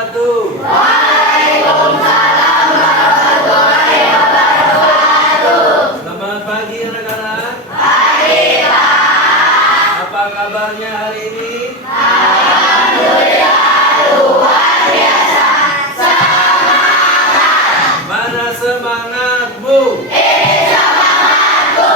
wabarakatuh. Waalaikumsalam warahmatullahi wabarakatuh. Selamat pagi anak-anak. Pagi Pak. Apa kabarnya hari ini? Alhamdulillah luar biasa. Semangat. Mana semangatmu? Semangatku.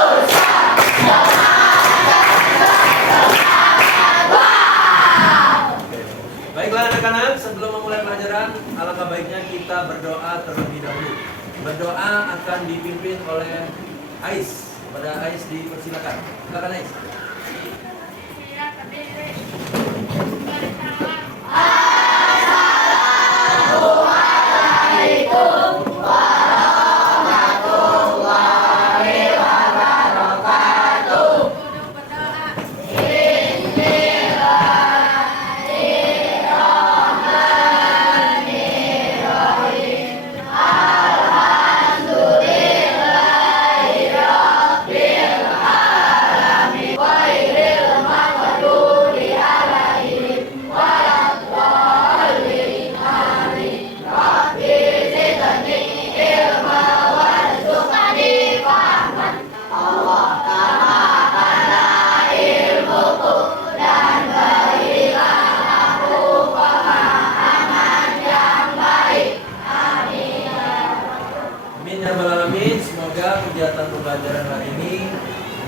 Baiklah anak-anak, sebelum memulai pelajaran, alangkah baiknya kita berdoa terlebih dahulu. Berdoa akan dipimpin oleh Ais. Pada Ais dipersilakan. Silakan Ais. Assalamualaikum warahmatullahi wabarakatuh. Amin ya rabbal alamin. Semoga kegiatan pembelajaran hari ini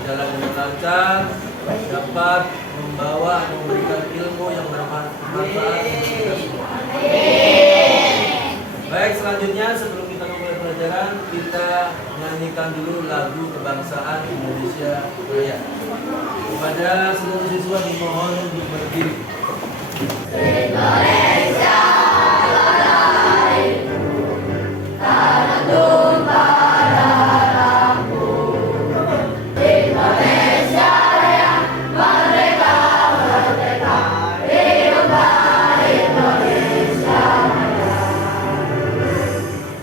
berjalan dengan lancar, dapat membawa memberikan ilmu yang bermanfaat untuk kita semua. Baik, selanjutnya sebelum kita memulai pelajaran, kita nyanyikan dulu lagu kebangsaan Indonesia Raya. Kepada seluruh siswa dimohon untuk berdiri.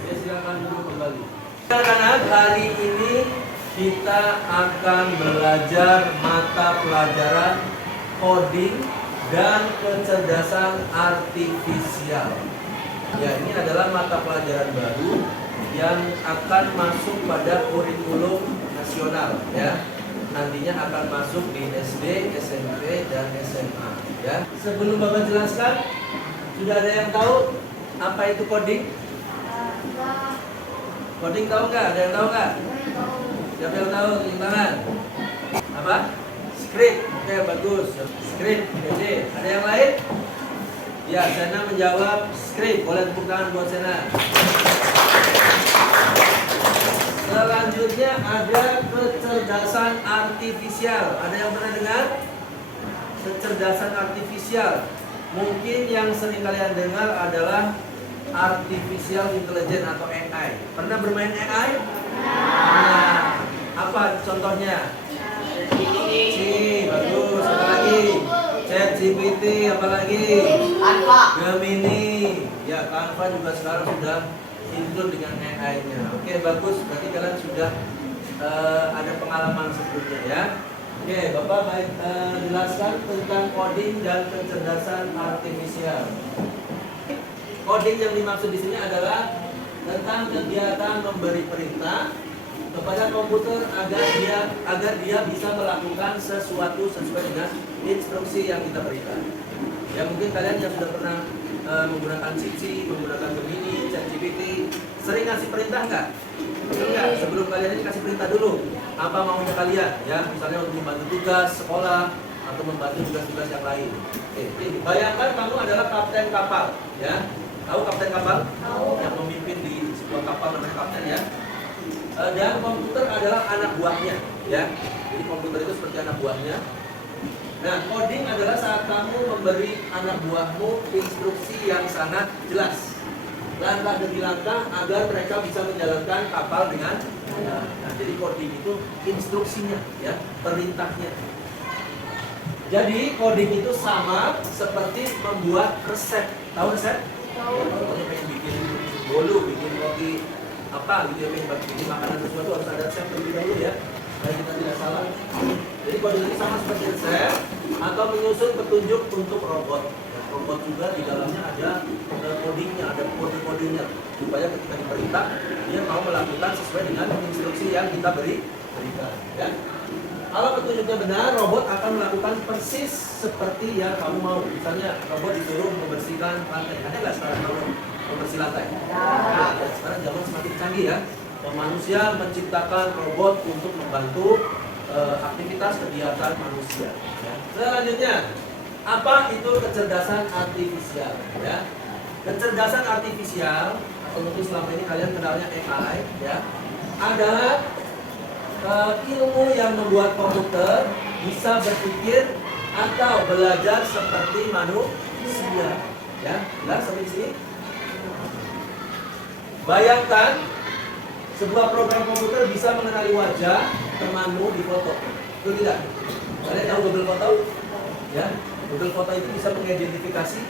Ya, silakan duduk kembali. Anak-anak, hari ini kita akan belajar mata pelajaran coding dan kecerdasan artifisial. Ya, ini adalah mata pelajaran baru yang akan masuk pada kurikulum nasional, ya. Nantinya akan masuk di SD, SMP, dan SMA, ya. Sebelum Bapak jelaskan, sudah ada yang tahu apa itu coding? Coding tahu nggak? Ada yang tahu nggak? Siapa yang tahu? Tunjuk tangan. Apa? Script. Oke, bagus. Script. Oke. Ada yang lain? Ya, Sena menjawab script. Boleh tepuk tangan buat Sena. Selanjutnya ada kecerdasan artifisial. Ada yang pernah dengar? Kecerdasan artifisial. Mungkin yang sering kalian dengar adalah artificial intelligence atau AI. Pernah bermain AI? Nah, apa contohnya? Bagus. Apa lagi? ChatGPT, apa lagi? Gemini. Ya, Canva juga sekarang sudah include dengan AI-nya. Oke, bagus. Berarti kalian sudah ada pengalaman sebelumnya, ya. Oke, Bapak baik jelaskan tentang coding dan kecerdasan artifisial. Coding yang dimaksud di sini adalah tentang kegiatan memberi perintah kepada komputer agar dia bisa melakukan sesuatu sesuai dengan instruksi yang kita berikan. Ya, mungkin kalian yang sudah pernah menggunakan Cici, menggunakan Gemini, ChatGPT, sering ngasih perintah nggak? Betul nggak? Sebelum kalian ini kasih perintah dulu, apa maunya kalian? Ya, misalnya untuk membantu tugas sekolah atau membantu tugas-tugas yang lain. Oke, bayangkan kamu adalah kapten kapal, ya. Tahu kapten kapal? Tahu. Yang memimpin di sebuah kapal namanya kapten, ya. Dan komputer adalah anak buahnya, ya. Jadi komputer itu seperti anak buahnya. Nah, coding adalah saat kamu memberi anak buahmu instruksi yang sangat jelas, langkah demi langkah agar mereka bisa menjalankan kapal dengan benar. Nah, jadi coding itu instruksinya, ya, perintahnya. Jadi coding itu sama seperti membuat resep. Tahu resep? Tahu. Contohnya pengen bikin bolu, bikin roti apa gitu ya, pengen bikin makanan sesuatu harus ada resep terlebih dahulu, ya, supaya kita tidak salah. Jadi coding itu sama seperti resep atau menyusun petunjuk untuk robot. robot juga di dalamnya ada codingnya, ada kode-kodenya supaya ketika diperintah dia mau melakukan sesuai dengan instruksi yang kita berikan. Ya. Kalau petunjuknya benar, robot akan melakukan persis seperti yang kamu mau. Misalnya robot disuruh membersihkan lantai. Ada nggak sekarang robot membersih lantai? Nah, sekarang zaman semakin canggih ya. Manusia menciptakan robot untuk membantu aktivitas kegiatan manusia. Ya. Selanjutnya, apa itu kecerdasan artifisial? Ya. Kecerdasan artifisial atau mungkin selama ini kalian kenalnya AI, ya, adalah ilmu yang membuat komputer bisa berpikir atau belajar seperti manusia. Ya, jelas sampai di sini. Bayangkan sebuah program komputer bisa mengenali wajah temanmu di foto. Betul tidak? Kalian tahu Google Foto? Ya, Google Foto itu bisa mengidentifikasi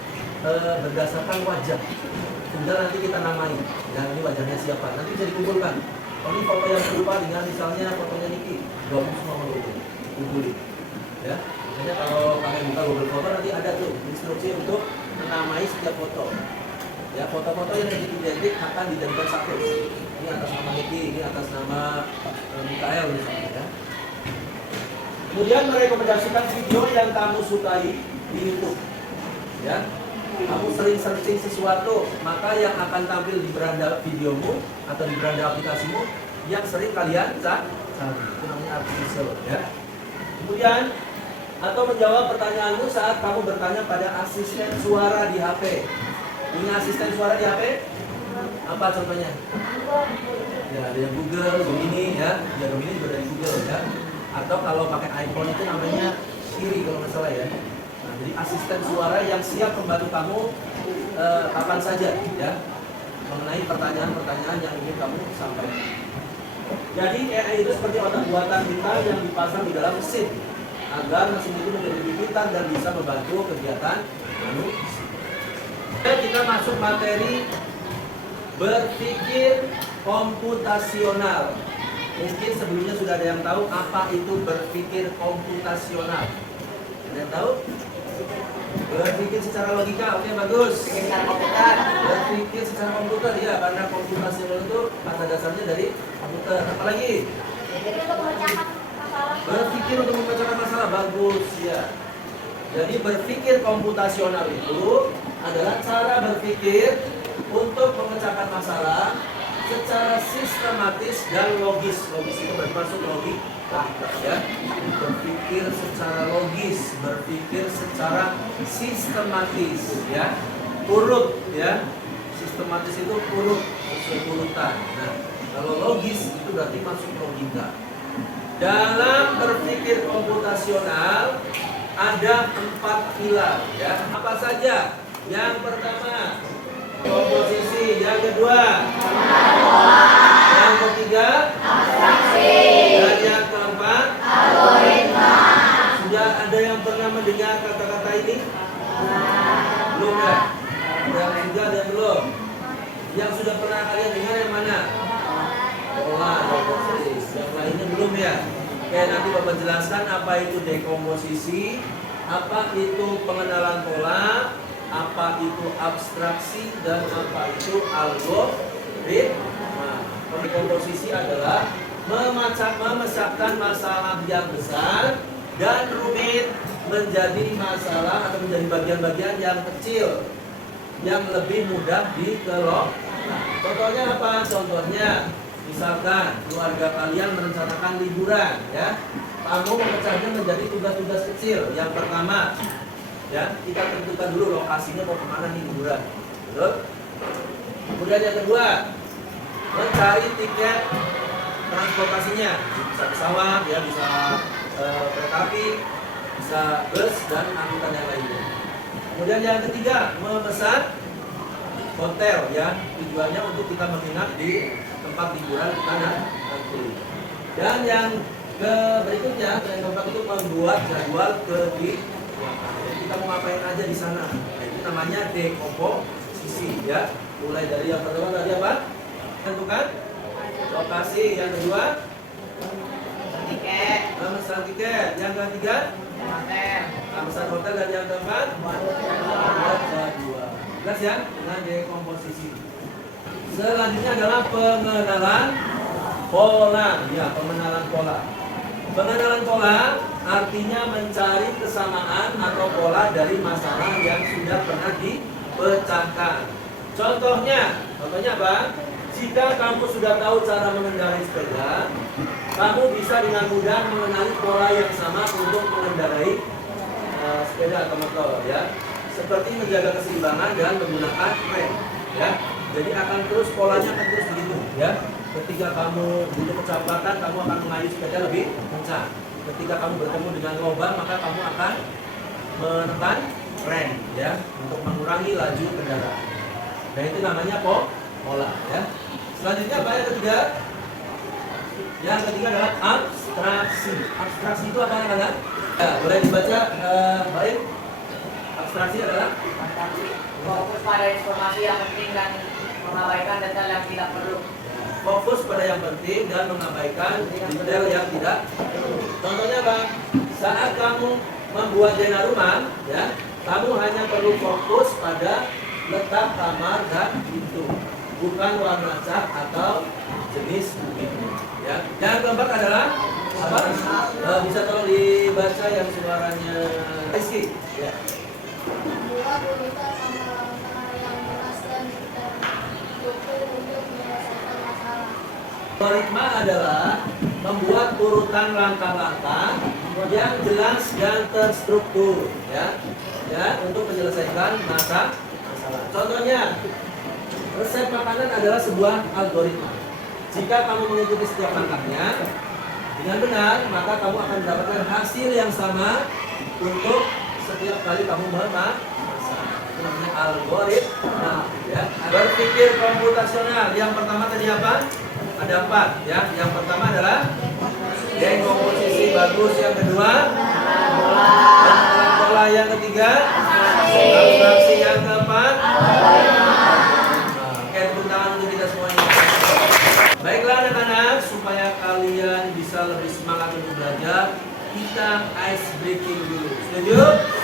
berdasarkan wajah. Kemudian nanti kita namai. Dan ini wajahnya siapa? Nanti bisa dikumpulkan. Oh, ini foto yang serupa dengan misalnya fotonya Niki. Gabung semua foto kumpulin. Ya, misalnya kalau kalian buka Google Foto nanti ada tuh instruksi untuk menamai setiap foto. Ya, foto-foto yang identik akan dijadikan satu. Ini atas nama Niki, ini atas nama Mikael misalnya. Ya. Kemudian merekomendasikan video yang kamu sukai di YouTube. Ya, kamu sering searching sesuatu, maka yang akan tampil di beranda videomu atau di beranda aplikasimu yang sering kalian cari. Itu namanya artificial, ya. Kemudian atau menjawab pertanyaanmu saat kamu bertanya pada asisten suara di HP. Punya asisten suara di HP? Apa contohnya? Ya, ada yang Google, Gemini, ya. Ya, Gemini juga dari Google, ya. Atau kalau pakai iPhone itu namanya Siri kalau nggak salah, ya. Jadi asisten suara yang siap membantu kamu kapan saja, ya, mengenai pertanyaan-pertanyaan yang ingin kamu sampaikan. Jadi AI itu seperti otak buatan kita yang dipasang di dalam mesin agar mesin itu menjadi lebih pintar dan bisa membantu kegiatan manusia. Kita masuk materi berpikir komputasional. Mungkin sebelumnya sudah ada yang tahu apa itu berpikir komputasional. Ada yang tahu? Berpikir secara logika, oke, bagus. Berpikir secara komputer, ya, karena komputasional itu kata dasarnya dari komputer. Apalagi? Berpikir untuk memecahkan masalah, bagus, ya. Jadi berpikir komputasional itu adalah cara berpikir untuk memecahkan masalah secara sistematis dan logis. Logis itu bermaksud logika, ya. Berpikir secara logis, berpikir secara sistematis, ya. Urut, ya. Sistematis itu urut, sesuai urutan. Nah, kalau logis itu berarti masuk logika. Dalam berpikir komputasional ada 4 pilar, ya. Apa saja? Yang pertama, komposisi. Yang kedua, yang ketiga, abstraksi. Dan yang keempat, algoritma. Sudah ada yang pernah mendengar kata-kata ini? Belum, ya? Yang sudah dan belum? Yang sudah pernah kalian dengar yang mana? Pola komposisi. Yang lainnya belum, ya? Oke, nanti Bapak jelaskan apa itu dekomposisi, apa itu pengenalan pola, apa itu abstraksi, dan apa itu algoritma. Dekomposisi adalah memecahkan masalah yang besar dan rumit menjadi masalah atau menjadi bagian-bagian yang kecil yang lebih mudah dikelola. Contohnya apa? Contohnya misalkan keluarga kalian merencanakan liburan, ya. Kamu memecahnya menjadi tugas-tugas kecil. Yang pertama, ya, kita tentukan dulu lokasinya mau kemana nih liburan. Betul? Kemudian yang kedua, mencari tiket transportasinya. Bisa pesawat, ya, bisa kereta api, bisa bus, dan angkutan yang lainnya. Kemudian yang ketiga, memesan hotel, ya. Tujuannya untuk kita menginap di tempat liburan kita nanti. Dan yang berikutnya, yang keempat itu membuat jadwal kegiatan. Kita mau ngapain aja di sana. Nah, itu namanya dekomposisi, ya. Mulai dari yang pertama tadi apa? Tentukan lokasi. Yang kedua, tiket. Memesan tiket. Yang ketiga, Pesan hotel dan yang keempat baca dua. Jelas ya dengan dekomposisi. Selanjutnya adalah pengenalan pola. Ya, pengenalan pola. Pengenalan pola artinya mencari kesamaan atau pola dari masalah yang sudah pernah dipecahkan. Contohnya apa? Jika kamu sudah tahu cara mengendarai sepeda, kamu bisa dengan mudah mengenali pola yang sama untuk mengendarai sepeda atau motor, ya. Seperti menjaga keseimbangan dan menggunakan rem, ya. Jadi polanya akan terus begitu, ya. Ketika kamu butuh kecepatan, kamu akan mengayuh sepeda lebih kencang. Ketika kamu bertemu dengan lubang, maka kamu akan menekan rem, ya, untuk mengurangi laju kendaraan. Nah, itu namanya pola, ya. Selanjutnya apa yang ketiga? Yang ketiga adalah abstraksi. Abstraksi itu apa anak-anak? Ya, boleh dibaca, baik. Abstraksi adalah Fokus pada informasi yang penting dan mengabaikan detail yang tidak perlu. fokus pada yang penting dan mengabaikan detail yang tidak perlu. Contohnya apa? Saat kamu membuat zona rumah, ya, kamu hanya perlu fokus pada letak kamar dan pintu, bukan warna cat atau jenis pintu. Ya. Yang keempat adalah apa? Bisa tolong dibaca yang suaranya Rizky. Ya. Membuat urutan sama langkah yang jelas dan struktur untuk menyelesaikan masalah. Algoritma adalah membuat urutan langkah-langkah yang jelas dan terstruktur, ya, untuk menyelesaikan masalah. Contohnya, resep makanan adalah sebuah algoritma. Jika kamu mengikuti setiap langkahnya dengan benar, maka kamu akan mendapatkan hasil yang sama untuk setiap kali kamu memasak. Itu namanya algoritma, ya. Berpikir komputasional. Yang pertama tadi apa? Ada 4, ya. Yang pertama adalah dekomposisi, bagus. Yang kedua, pola. Yang ketiga, abstraksi. Yang keempat, oke, tepuk tangan untuk kita semuanya. Baiklah anak-anak, supaya kalian bisa lebih semangat untuk belajar, kita ice breaking dulu. Setuju?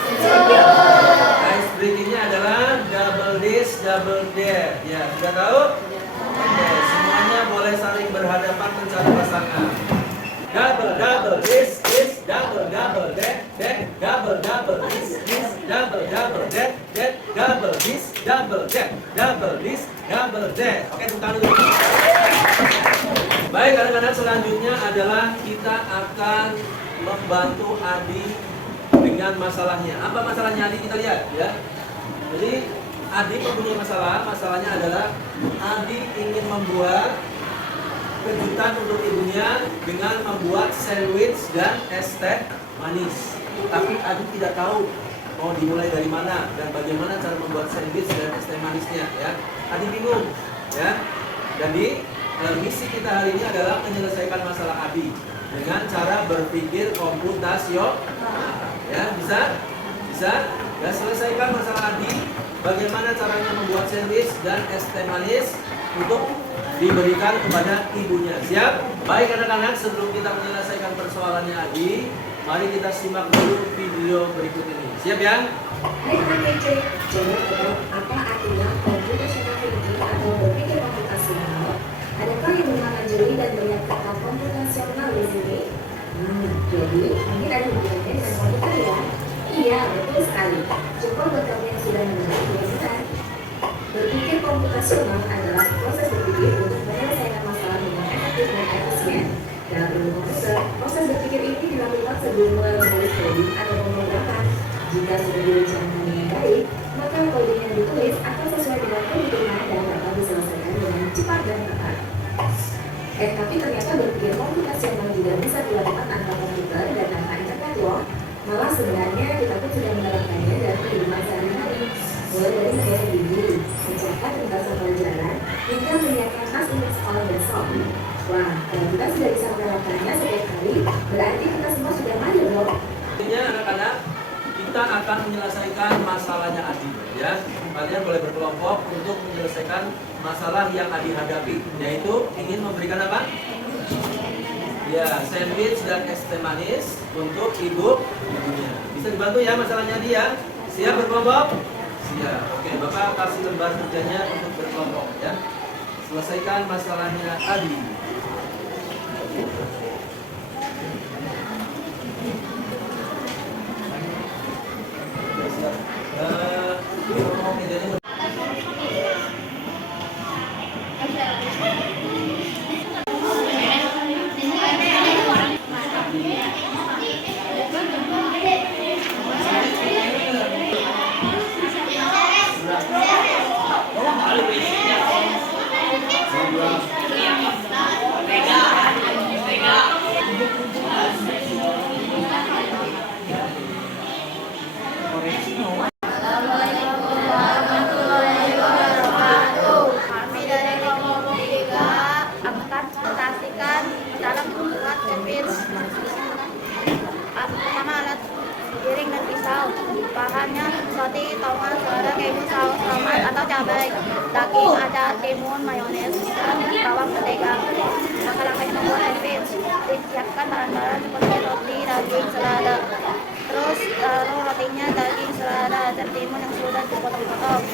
Setuju. Ice breakingnya adalah double this, double that. Ya, sudah tahu? Oke, semuanya boleh saling berhadapan mencari pasangan. Double this, double that, double this, double that, double this, double that. Oke, tepuk tangan dulu. Baik anak-anak, selanjutnya adalah kita akan membantu Adi dengan masalahnya. Apa masalahnya Adi? Kita lihat, ya. Jadi Adi mempunyai masalahnya adalah Adi ingin membuat kejutan untuk ibunya dengan membuat sandwich dan es teh manis. Tapi Adi tidak tahu mau dimulai dari mana dan bagaimana cara membuat sandwich dan es teh manisnya, ya. Adi bingung, ya. Jadi misi kita hari ini adalah menyelesaikan masalah Adi dengan cara berpikir komputasional. Ya, bisa? Ya, selesaikan masalah Adi. Bagaimana caranya membuat sandwich dan es teh manis untuk diberikan kepada ibunya. Siap? Baik anak-anak, sebelum kita menyelesaikan persoalannya Adi, mari kita simak dulu video berikut ini. Siap ya? Hai anak kece, coba tahu apa artinya computational thinking atau berpikir komputasional? Adakah yang mempelajari dan melihat kata komputasional di sini? Jadi mungkin ada hubungannya dengan komputer ya? Iya, betul sekali. Coba buat kamu yang sudah mengenal benar. Berpikir komputasional adalah proses berpikir untuk menyelesaikan masalah dengan efektif dan efisien. Dalam ilmu komputer, proses berpikir ini dilakukan sebelum menulis coding atau pemrograman. Jika sudah direncanakan dengan baik, maka coding yang ditulis akan sesuai dengan kebutuhan dan dapat diselesaikan dengan cepat dan tepat. Tapi ternyata berpikir komputasional juga bisa dilakukan tanpa komputer dan tanpa internet loh. Malah sebenarnya kita pun sudah menerapkannya dalam kehidupan sehari-hari. Mulai dari membayar diri, mencatat tuntasan pelajaran, hingga menyiapkan tas untuk sekolah besok. Wah, kalau kita sudah bisa menerapkannya setiap hari, berarti kita semua sudah maju loh. Intinya anak-anak, kita akan menyelesaikan masalahnya Adi, ya. Kalian boleh berkelompok untuk menyelesaikan masalah yang Adi hadapi, yaitu ingin memberikan apa? Ya, sandwich dan es teh manis untuk ibunya. Bisa dibantu ya masalahnya dia. Siap berkelompok? Siap. Oke, Bapak kasih lembar kerjanya untuk berkelompok ya. Selesaikan masalahnya Adi. Kami dari kelompok 3 akan presentasikan cara membuat sandwich. Pertama alat piring dan pisau. Bahannya roti, tomat, selada, keju, saus tomat atau cabai, daging, acar, timun, mayones, dan bawang mentega. Langkah-langkah membuat sandwich. Disiapkan bahan-bahan seperti roti, daging, selada. Terus taruh rotinya, daging, selada, dan timun yang sudah dipotong-potong.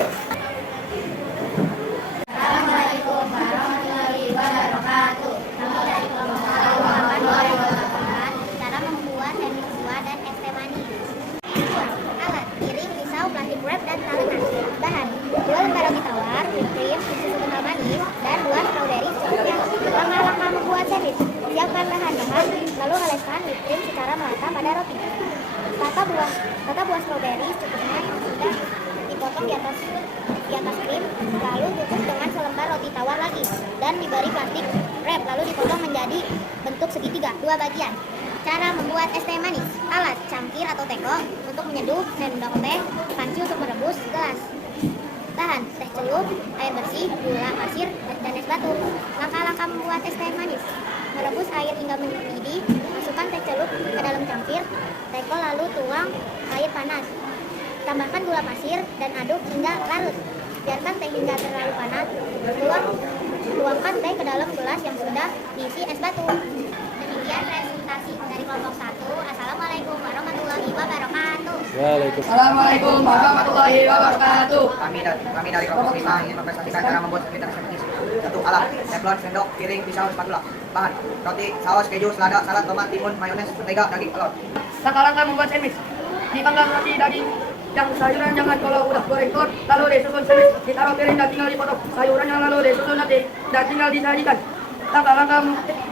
Assalamualaikum warahmatullahi wabarakatuh. Kami dari kelompok cara membuat sandwich buah dan es teh manis. Alat: piring, pisau, plastik wrap, dan talenan. Bahan: 2 lembar roti tawar, whipped cream, susu kental manis, dan 2 strawberry secukupnya. Langkah-langkah membuat sandwich: siapkan bahan-bahan, lalu oleskan whipped cream secara merata pada roti. Tata buah strawberry secukupnya yang sudah dipotong di atas krim, lalu kukus dengan selembar roti tawar lagi dan diberi plastik wrap, lalu dipotong menjadi bentuk segitiga 2 bagian. Cara membuat es teh manis: alat: cangkir atau teko untuk menyeduh, sendok teh, panci untuk merebus, gelas. Bahan: teh celup, air bersih, gula pasir, dan es batu. Langkah-langkah membuat es teh manis: merebus air hingga mendidih, masukkan teh celup ke dalam cangkir, teko lalu tuang air panas. Tambahkan gula pasir dan aduk hingga larut. Biarkan teh hingga terlalu panas. Tuangkan teh ke dalam gelas yang sudah diisi es batu. Demikian presentasi dari kelompok 1. Assalamualaikum warahmatullahi wabarakatuh. Assalamualaikum warahmatullahi wabarakatuh. Kami dari kelompok 5 ingin mempresentasikan cara membuat sandwich dan sandwich. 1. Alat: teflon, sendok, piring, pisau, spatula. Bahan: roti, saus, keju, selada, salad, tomat, timun, mayones, mentega, daging, telur. Langkah-langkah membuat sandwich: dipanggang roti, daging, yang sayuran jangan kalau udah goreng telur, lalu disusun sandwich, ditaruh piring dan tinggal dipotong sayurannya, lalu disusun nanti dan tinggal disajikan. Langkah-langkah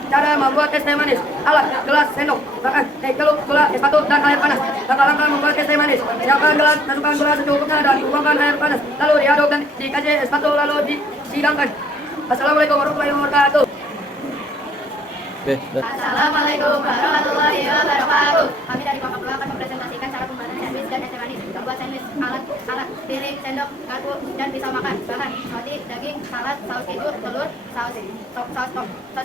cara membuat es teh manis: alat: gelas, sendok, bahkan teh celup, gula, es batu, dan air panas. Langkah-langkah membuat es teh manis: siapkan gelas, masukkan gula secukupnya dan tuangkan air panas, lalu diaduk dan dikasih es batu, lalu disidangkan. Assalamualaikum warahmatullahi wabarakatuh. Assalamualaikum warahmatullahi wabarakatuh. Kami dari kelompok 2 akan mempresentasikan cara pembuatan sandwich dan es teh manis. Membuat sandwich: alat, piring, sendok, garpu, dan pisau makan. Bahan: roti, daging, salad, saus keju, telur, saus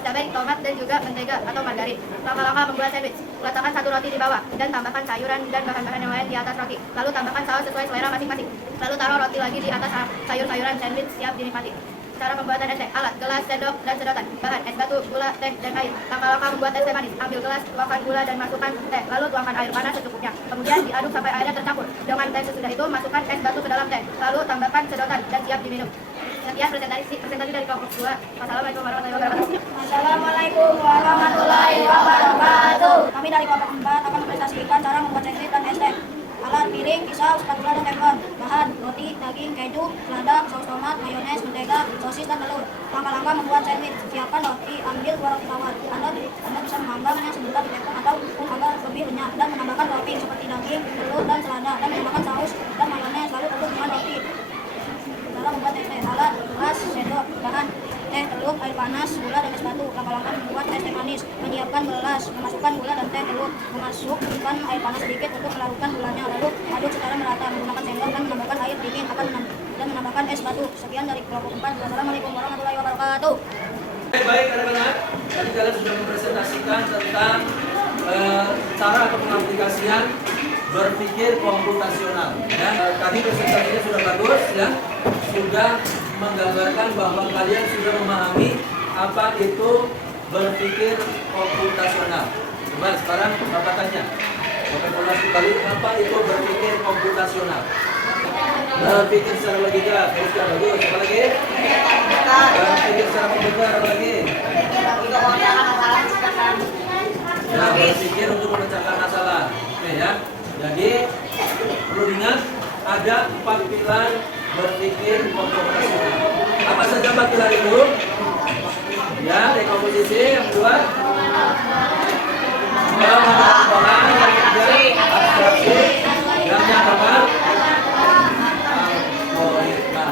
cabai, tomat, dan juga mentega atau margarin. Langkah-langkah membuat sandwich: letakkan 1 roti di bawah dan tambahkan sayuran dan bahan-bahan yang lain di atas roti. Lalu tambahkan saus sesuai selera masing-masing. Lalu taruh roti lagi di atas sayur-sayuran. Sandwich siap dinikmati. Cara pembuatan es teh: alat, gelas, sendok, dan sedotan. Bahan: es batu, gula, teh, dan air. Langkah-langkah membuat es teh manis: ambil gelas, tuangkan gula dan masukkan teh, lalu tuangkan air panas secukupnya. Kemudian diaduk sampai airnya tercampur dengan teh. Sesudah itu masukkan es batu ke dalam teh, lalu tambahkan sedotan dan siap diminum. Sekian presentasi dari kelompok 2. Assalamualaikum warahmatullahi wabarakatuh. Assalamualaikum warahmatullahi wabarakatuh. Kami dari kelompok 4 akan mempresentasikan cara membuat sandwich dan es teh. Alat: piring, pisau, spatula, dan teflon. Bahan: roti, daging, keju, selada, saus tomat, mayones, mentega, sosis, dan telur. Langkah-langkah membuat sandwich: siapkan roti, ambil 2 roti tawar. Anda bisa memanggangnya sebentar di teflon ataupun agar lebih renyah dan menambahkan topping seperti daging, telur, dan selada, dan menambahkan saus dan mayones, lalu tutup dengan roti. Cara membuat es teh: alat, gelas, sendok. Bahan: teh, telur, air panas, gula, dan es batu. Langkah-langkah membuat es teh manis: menyiapkan gelas, memasukkan gula dan teh, telur, memasukkan air panas sedikit untuk melarutkan gulanya, lalu aduk secara merata menggunakan sendok dan menambahkan air dingin dan menambahkan es batu. Sekian dari kelompok 4. Wassalamualaikum warahmatullahi wabarakatuh. Baik anak-anak, tadi kalian sudah mempresentasikan tentang cara atau pengaplikasian berpikir komputasional. Ya. Tadi presentasinya sudah bagus, ya, sudah menggambarkan bahwa kalian sudah memahami apa itu berpikir komputasional. Coba sekarang Bapak tanya. Bapak evaluasi kembali, apa itu berpikir komputasional? Berpikir secara logika, terus yang bagus. Apa lagi? Berpikir secara komputer, apa lagi? Nah, berpikir untuk memecahkan masalah. Oke ya. Jadi perlu diingat ada 4 pilar berpikir komputasional. Apa saja 4 pilar itu? Ya, dekomposisi. Yang kedua, pengembangan. Yang ketiga, abstraksi. Dan yang keempat,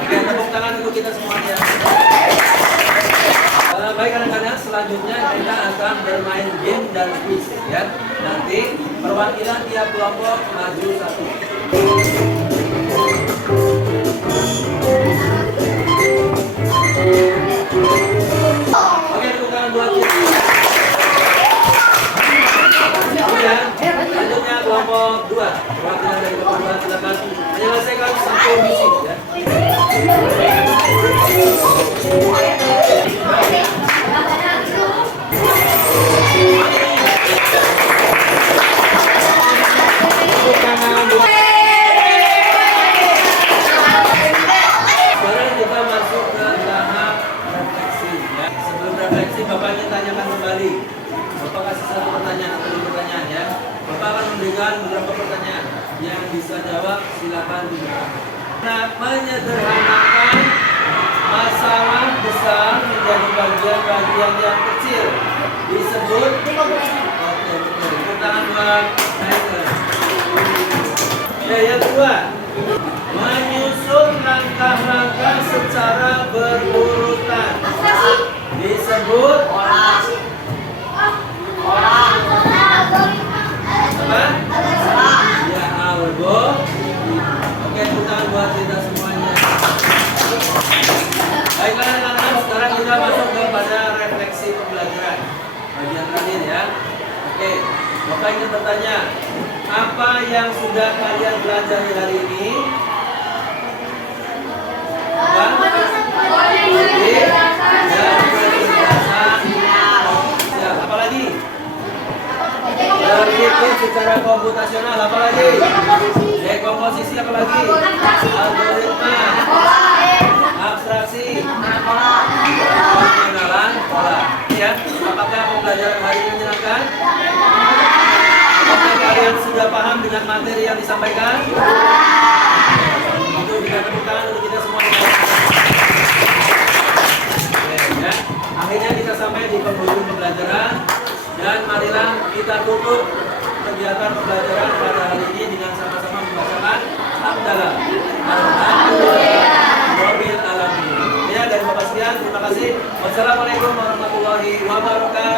tepuk tangan untuk kita semuanya. Baik anak-anak, selanjutnya kita akan bermain game dan quiz ya. Nanti perwakilan tiap kelompok maju satu. Oke, tepuk tangan buat kita. Kemudian selanjutnya kelompok 2. Perwakilan dari kelompok 2 silakan menyelesaikan satu misi ya. Sekarang kita masuk ke tahap refleksi ya. Sebelum refleksi, Bapak ingin tanyakan kembali. Bapak kasih satu pertanyaan atau 2 pertanyaan ya. Bapak akan memberikan beberapa pertanyaan. Yang bisa jawab silakan dijawab. Nah, menyederhanakan masalah besar menjadi bagian-bagian yang kecil disebut oke, betul. Tepuk tangan buat Heather. Yang kedua, menyusun langkah-langkah secara berurutan disebut apa? Ya, algo. Oke, tepuk tangan buat kita semuanya. Baiklah anak-anak, sekarang kita masuk kepada refleksi pembelajaran. Bagian terakhir ya. Oke, Bapak ingin bertanya, apa yang sudah kalian pelajari hari ini? Apa? Ya, apa lagi? Berpikir secara komputasional, apa lagi? Dekomposisi, apa lagi? Algoritma, abstraksi, pengenalan pola. Ya, apakah pembelajaran hari ini menyenangkan? Apakah kalian sudah paham dengan materi yang disampaikan? Itu kita tepuk tangan untuk kita semua. Oke, ya. Akhirnya kita sampai di penghujung pembelajaran dan marilah kita tutup kegiatan pembelajaran pada hari ini dengan sama-sama membacakan hamdalah. Alhamdulillahirabbil alamin. Ya, dari Bapak sekalian, terima kasih. Wassalamualaikum warahmatullahi wabarakatuh.